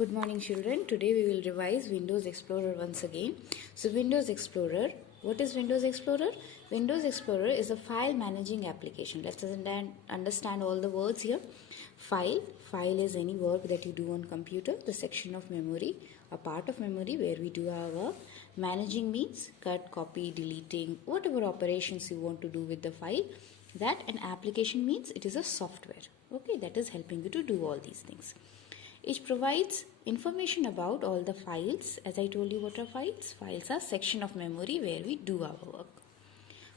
Good morning children. Today we will revise Windows Explorer once again. So Windows Explorer, what is Windows Explorer? Windows Explorer is a file managing application. Let's understand all the words here. File is any work that you do on computer, the section of memory, a part of memory where we do our work. Managing means cut, copy, deleting, whatever operations you want to do with the file. That an application means it is a software, okay, that is helping you to do all these things. It provides information about all the files. As I told you, what are files? Files are section of memory where we do our work.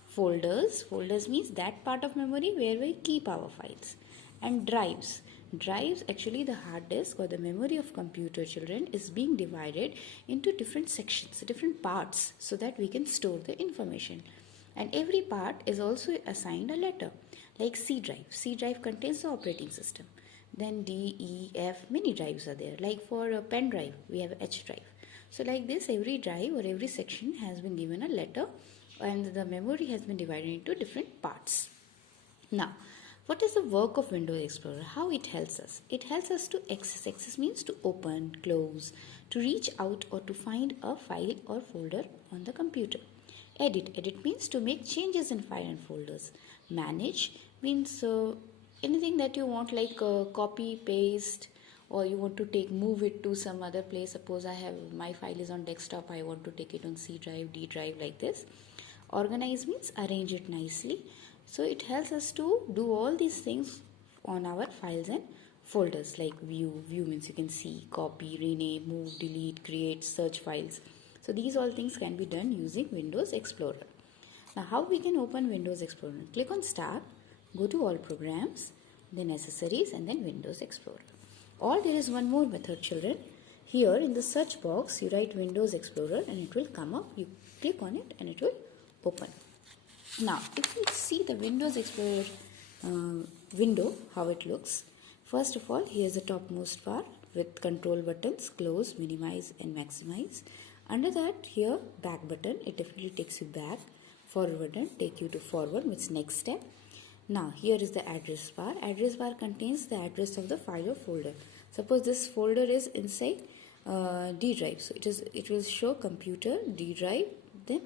Folders means that part of memory where we keep our files. And drives actually the hard disk or the memory of computer, children, is being divided into different sections, different parts, so that we can store the information. And every part is also assigned a letter, like C drive contains the operating system. Then D, E, F, many drives are there. Like for a pen drive, we have H drive. So like this, every drive or every section has been given a letter and the memory has been divided into different parts. Now, what is the work of Windows Explorer? How it helps us? It helps us to access. Access means to open, close, to reach out or to find a file or folder on the computer. Edit means to make changes in file and folders. Manage means anything that you want, like copy, paste, or you want to move it to some other place. Suppose my file is on desktop, I want to take it on C drive, D drive, like this. Organize means arrange it nicely. So it helps us to do all these things on our files and folders. Like view means you can see, copy, rename, move, delete, create, search files. So these all things can be done using Windows Explorer. Now how we can open Windows Explorer? Click on Start, go to All Programs, then Accessories, and then Windows Explorer. Or there is one more method, children. Here in the search box you write Windows Explorer and it will come up. You click on it and it will open. Now if you see the Windows Explorer window, how it looks. First of all, here's the topmost bar with control buttons, close, minimize and maximize. Under that, here back button, it definitely takes you back. Forward button take you to forward, which is next step. Now here is the address bar. Address bar contains the address of the file or folder. Suppose this folder is inside D drive, so it will show computer D drive, then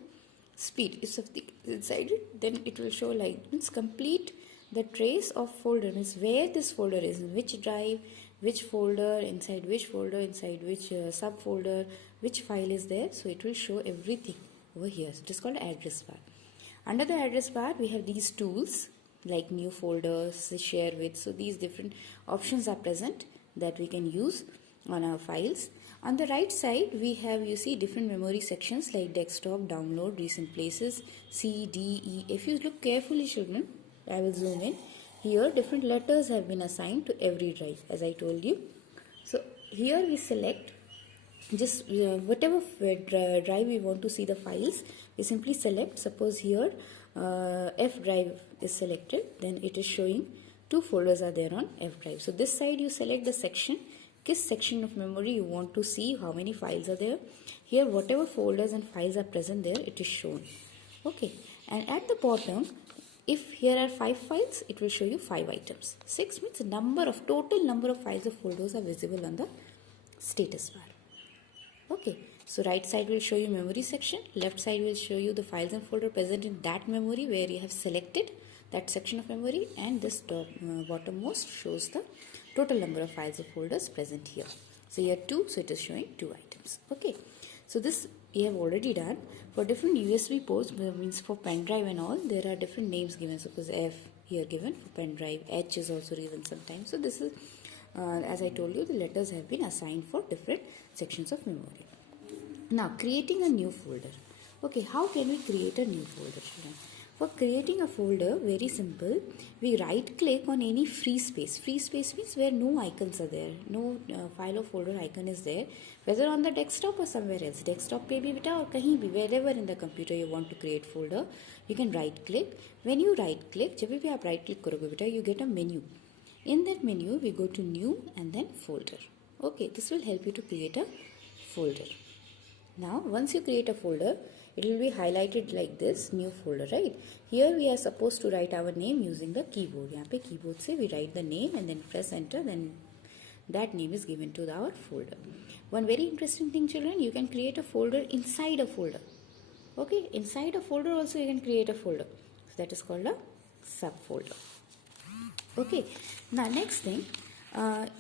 speed is inside it, then it will show like means complete the trace of folder, means where this folder is, in which drive, which folder, inside which subfolder, which file is there. So it will show everything over here. So it is called address bar. Under the address bar we have these tools like new folders, share with. So these different options are present that we can use on our files. On the right side we have, you see, different memory sections like desktop, download, recent places, C, D, E. If you look carefully, children, I will zoom in. Here different letters have been assigned to every drive, as I told you. So here we select just whatever drive we want to see the files. We simply select. Suppose here F drive is selected, then it is showing 2 folders are there on F drive. So this side you select the section, which section of memory you want to see, how many files are there. Here whatever folders and files are present there, it is shown. Okay, and at the bottom, if here are 5 files, it will show you 5 items. 6 means total number of files or folders are visible on the status bar. Okay, so right side will show you memory section, left side will show you the files and folder present in that memory where you have selected that section of memory, and this bottommost shows the total number of files or folders present here. So here 2, so it is showing 2 items. Okay, so this we have already done. For different USB ports, means for pen drive and all, there are different names given. Suppose F here given for pen drive, H is also given sometimes. So this is as I told you, the letters have been assigned for different sections of memory. Now creating a new folder. Okay, how can we create a new folder, children? For creating a folder, very simple. We right click on any free space. Free space means where no icons are there, no file or folder icon is there, whether on the desktop or somewhere else. Desktop pe bhi beta or kahin bhi, wherever in the computer you want to create folder, you can right click. When you right click, jab bhi aap right click karoge beta, you get a menu. In that menu, we go to new and then folder. Okay, this will help you to create a folder. Now, once you create a folder, it will be highlighted like this, new folder, right? Here we are supposed to write our name using the keyboard. यहाँ पे keyboard से we write the name and then press enter, then that name is given to our folder. One very interesting thing, children, you can create a folder inside a folder. Okay, inside a folder also you can create a folder. So that is called a subfolder. Okay, now next thing,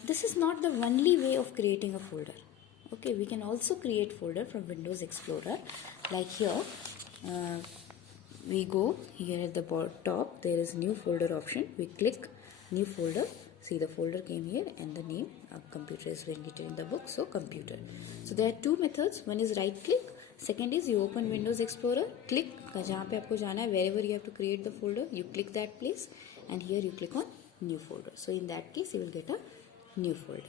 this is not the only way of creating a folder. Okay, we can also create folder from Windows Explorer. Like here, we go here at the top, there is new folder option. We click new folder. See, the folder came here and the name computer is written in the book, so computer. So there are two methods. One is right click. Second is you open Windows Explorer, click जहाँ पे आपको जाना है, wherever you have to create the folder, you click that place and here you click on new folder. So in that case you will get a new folder.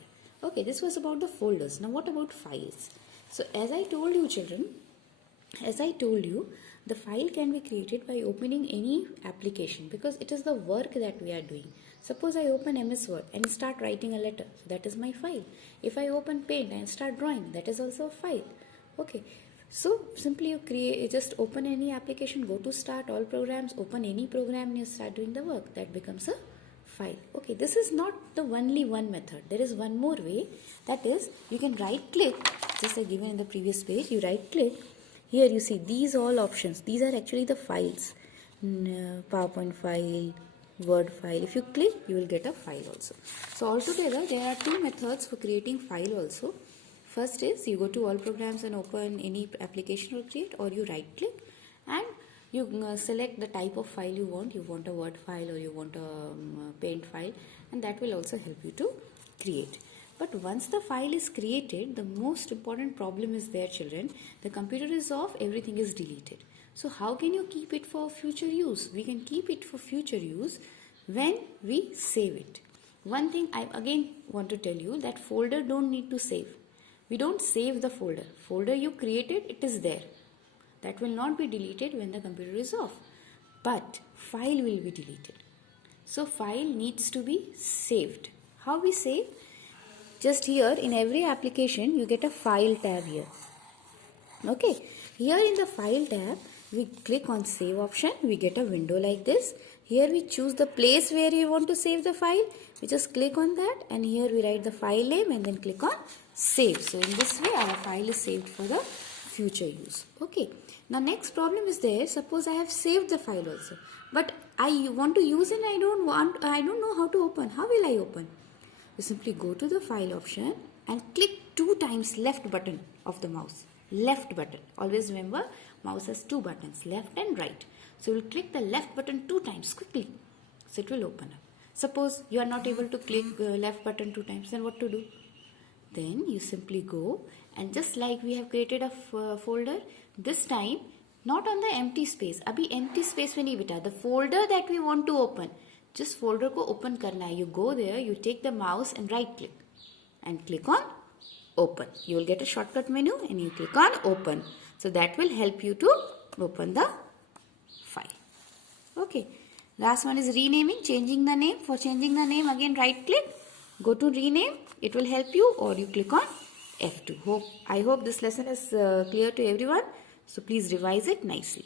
Okay, this was about the folders. Now what about files? So as I told you, children, the file can be created by opening any application because it is the work that we are doing. Suppose I open MS Word and start writing a letter, so that is my file. If I open Paint and start drawing, that is also a file. Okay, so simply you just open any application, go to Start, All Programs, open any program and you start doing the work. That becomes a file. Okay, this is not the only one method. There is one more way, that is you can right click, just like given in the previous page. You right click. Here you see these all options. These are actually the files. PowerPoint file, Word file. If you click, you will get a file also. So altogether, there are two methods for creating file also. First is you go to all programs and open any application or create, or you right click and you select the type of file you want. You want a Word file or you want a Paint file, and that will also help you to create. But once the file is created, the most important problem is there, children. The computer is off, everything is deleted. So how can you keep it for future use? We can keep it for future use when we save it. One thing I again want to tell you, that folder don't need to save. We don't save the folder. Folder you created, it is there. That will not be deleted when the computer is off. But file will be deleted. So file needs to be saved. How we save? Just here in every application you get a file tab here. Okay, here in the file tab we click on save option. We get a window like this. Here we choose the place where you want to save the file. We just click on that and here we write the file name and then click on save. So in this way our file is saved for the future use. Okay, now next problem is there. Suppose I have saved the file also, but I want to use it and I don't know how to open. How will I open? You simply go to the file option and click 2 times left button of the mouse. Left button. Always remember, mouse has 2 buttons, left and right. So you will click the left button 2 times quickly. So it will open up. Suppose you are not able to click left button 2 times, then what to do? Then you simply go and just like we have created a folder, this time not on the empty space. Abhi empty space mein nahi beta. The folder that we want to open, just folder ko open karna hai. You go there, you take the mouse and right click and click on open. You will get a shortcut menu and you click on open. So that will help you to open the file. Okay. Last one is renaming, changing the name. For changing the name, again right click, go to rename. It will help you, or you click on F2. I hope this lesson is clear to everyone. So please revise it nicely.